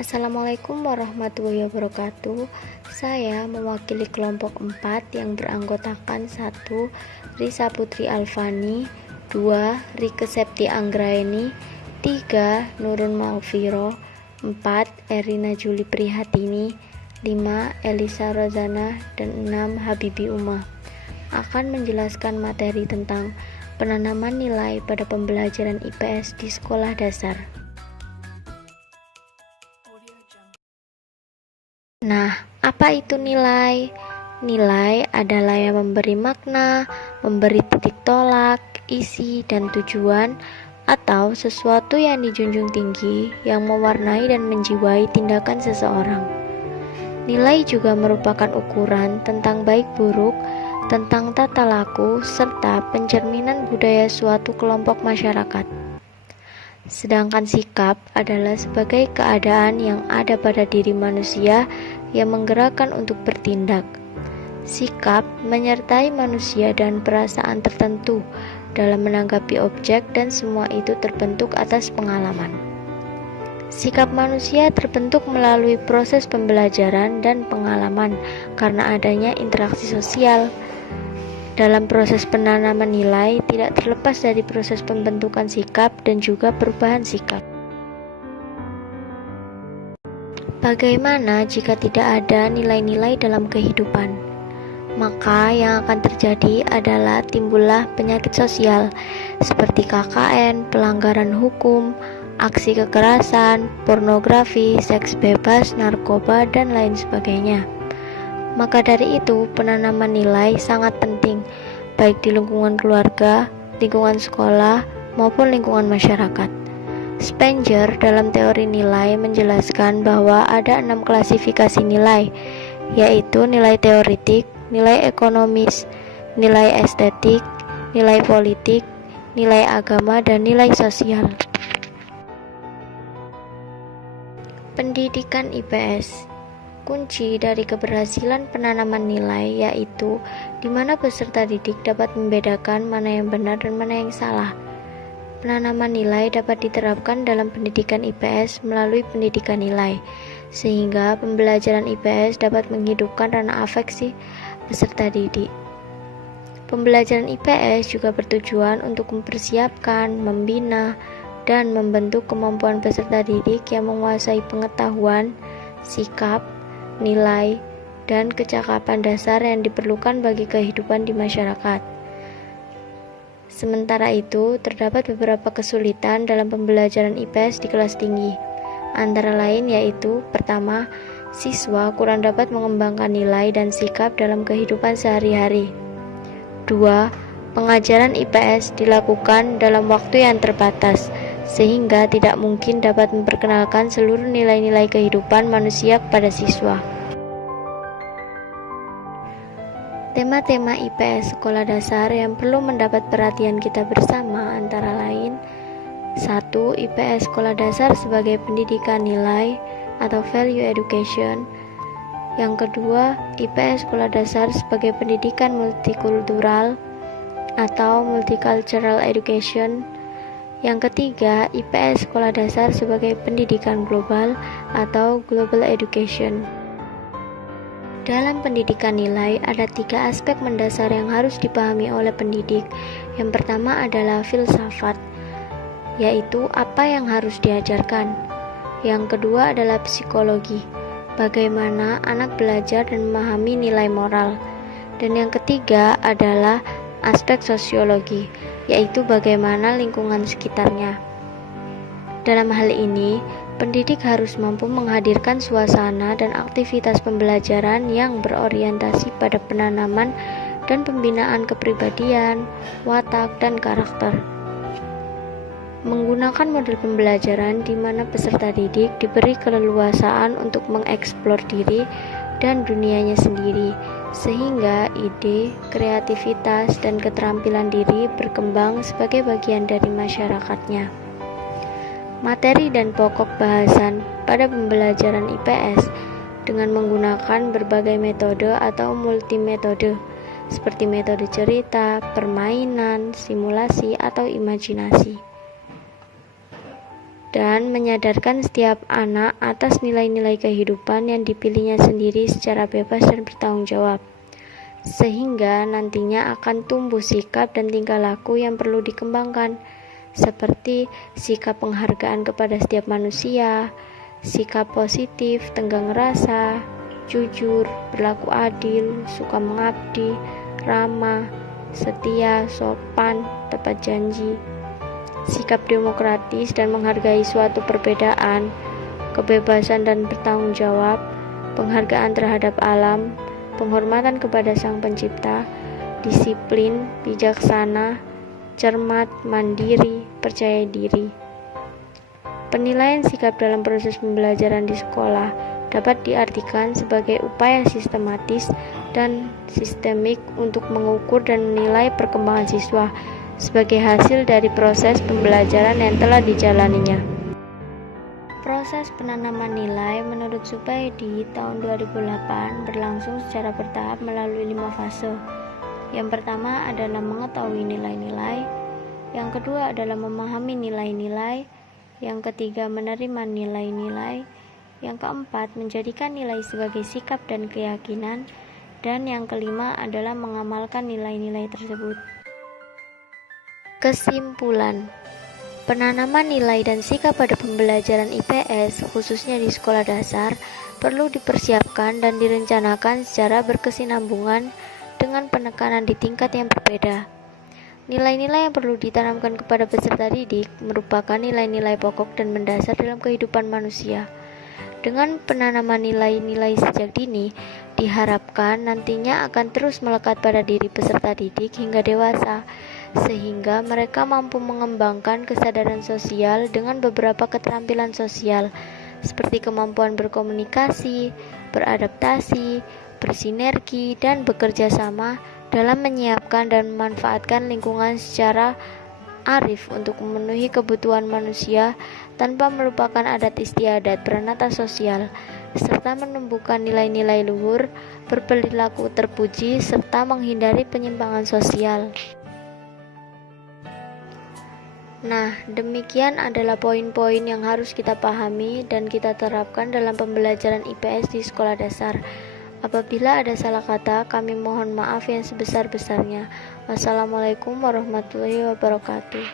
Assalamualaikum warahmatullahi wabarakatuh. Saya mewakili kelompok 4 yang beranggotakan 1. Risa Putri Alfani, 2. Rike Septi Anggraeni, 3. Nurun Maufiro, 4. Erina Juli Prihatini, 5. Elisa Rozana, dan 6. Habibi Umah akan menjelaskan materi tentang penanaman nilai pada pembelajaran IPS di sekolah dasar. Nah, apa itu nilai? Nilai adalah yang memberi makna, memberi titik tolak, isi, dan tujuan, atau sesuatu yang dijunjung tinggi yang mewarnai dan menjiwai tindakan seseorang. Nilai juga merupakan ukuran tentang baik buruk, tentang tata laku, serta pencerminan budaya suatu kelompok masyarakat. Sedangkan sikap adalah sebagai keadaan yang ada pada diri manusia yang menggerakkan untuk bertindak. Sikap menyertai manusia dan perasaan tertentu dalam menanggapi objek, dan semua itu terbentuk atas pengalaman. Sikap manusia terbentuk melalui proses pembelajaran dan pengalaman karena adanya interaksi sosial. Dalam proses penanaman nilai tidak terlepas dari proses pembentukan sikap dan juga perubahan sikap. Bagaimana jika tidak ada nilai-nilai dalam kehidupan? Maka yang akan terjadi adalah timbullah penyakit sosial seperti KKN, pelanggaran hukum, aksi kekerasan, pornografi, seks bebas, narkoba, dan lain sebagainya. Maka dari itu, penanaman nilai sangat penting, baik di lingkungan keluarga, lingkungan sekolah, maupun lingkungan masyarakat. Spenger dalam teori nilai menjelaskan bahwa ada 6 klasifikasi nilai, yaitu nilai teoritik, nilai ekonomis, nilai estetik, nilai politik, nilai agama, dan nilai sosial. Pendidikan IPS. Kunci dari keberhasilan penanaman nilai yaitu di mana peserta didik dapat membedakan mana yang benar dan mana yang salah. Penanaman nilai dapat diterapkan dalam pendidikan IPS melalui pendidikan nilai, sehingga pembelajaran IPS dapat menghidupkan ranah afeksi peserta didik. Pembelajaran IPS juga bertujuan untuk mempersiapkan, membina, dan membentuk kemampuan peserta didik yang menguasai pengetahuan, sikap, nilai, dan kecakapan dasar yang diperlukan bagi kehidupan di masyarakat. Sementara itu, terdapat beberapa kesulitan dalam pembelajaran IPS di kelas tinggi. Antara lain yaitu, pertama, siswa kurang dapat mengembangkan nilai dan sikap dalam kehidupan sehari-hari. 2. Pengajaran IPS dilakukan dalam waktu yang terbatas, sehingga tidak mungkin dapat memperkenalkan seluruh nilai-nilai kehidupan manusia kepada siswa. Tema-tema IPS sekolah dasar yang perlu mendapat perhatian kita bersama antara lain: 1. IPS sekolah dasar sebagai pendidikan nilai atau value education. Yang kedua, IPS sekolah dasar sebagai pendidikan multikultural atau multicultural education. Yang ketiga, IPS sekolah dasar sebagai pendidikan global atau global education. Dalam pendidikan nilai, ada 3 aspek mendasar yang harus dipahami oleh pendidik. Yang pertama adalah filsafat, yaitu apa yang harus diajarkan. Yang kedua adalah psikologi, bagaimana anak belajar dan memahami nilai moral. Dan yang ketiga adalah aspek sosiologi, yaitu bagaimana lingkungan sekitarnya. Dalam hal ini, pendidik harus mampu menghadirkan suasana dan aktivitas pembelajaran yang berorientasi pada penanaman dan pembinaan kepribadian, watak, dan karakter. Menggunakan model pembelajaran di mana peserta didik diberi keleluasaan untuk mengeksplor diri dan dunianya sendiri, sehingga ide, kreativitas, dan keterampilan diri berkembang sebagai bagian dari masyarakatnya. Materi dan pokok bahasan pada pembelajaran IPS dengan menggunakan berbagai metode atau multimetode, seperti metode cerita, permainan, simulasi, atau imajinasi. dan menyadarkan setiap anak atas nilai-nilai kehidupan yang dipilihnya sendiri secara bebas dan bertanggung jawab, sehingga nantinya akan tumbuh sikap dan tingkah laku yang perlu dikembangkan, seperti sikap penghargaan kepada setiap manusia, sikap positif, tenggang rasa, jujur, berlaku adil, suka mengabdi, ramah, setia, sopan, tepat janji, sikap demokratis dan menghargai suatu perbedaan, kebebasan dan bertanggung jawab, penghargaan terhadap alam, penghormatan kepada Sang Pencipta, disiplin, bijaksana, cermat, mandiri, percaya diri. Penilaian sikap dalam proses pembelajaran di sekolah dapat diartikan sebagai upaya sistematis dan sistemik untuk mengukur dan menilai perkembangan siswa sebagai hasil dari proses pembelajaran yang telah dijalaninya. Proses penanaman nilai menurut Supaidi tahun 2008 berlangsung secara bertahap melalui 5 fase. Yang pertama adalah mengetahui nilai-nilai, yang kedua adalah memahami nilai-nilai, yang ketiga menerima nilai-nilai, yang keempat menjadikan nilai sebagai sikap dan keyakinan, dan yang kelima adalah mengamalkan nilai-nilai tersebut. Kesimpulan, penanaman nilai dan sikap pada pembelajaran IPS, khususnya di sekolah dasar, perlu dipersiapkan dan direncanakan secara berkesinambungan dengan penekanan di tingkat yang berbeda. Nilai-nilai yang perlu ditanamkan kepada peserta didik merupakan nilai-nilai pokok dan mendasar dalam kehidupan manusia. Dengan penanaman nilai-nilai sejak dini, diharapkan nantinya akan terus melekat pada diri peserta didik hingga dewasa, sehingga mereka mampu mengembangkan kesadaran sosial dengan beberapa keterampilan sosial, seperti kemampuan berkomunikasi, beradaptasi, bersinergi, dan bekerja sama dalam menyiapkan dan memanfaatkan lingkungan secara arif untuk memenuhi kebutuhan manusia tanpa melupakan adat istiadat beranata sosial, serta menumbuhkan nilai-nilai luhur, berperilaku terpuji, serta menghindari penyimpangan sosial. Nah, demikian adalah poin-poin yang harus kita pahami dan kita terapkan dalam pembelajaran IPS di sekolah dasar. Apabila ada salah kata, kami mohon maaf yang sebesar-besarnya. Wassalamualaikum warahmatullahi wabarakatuh.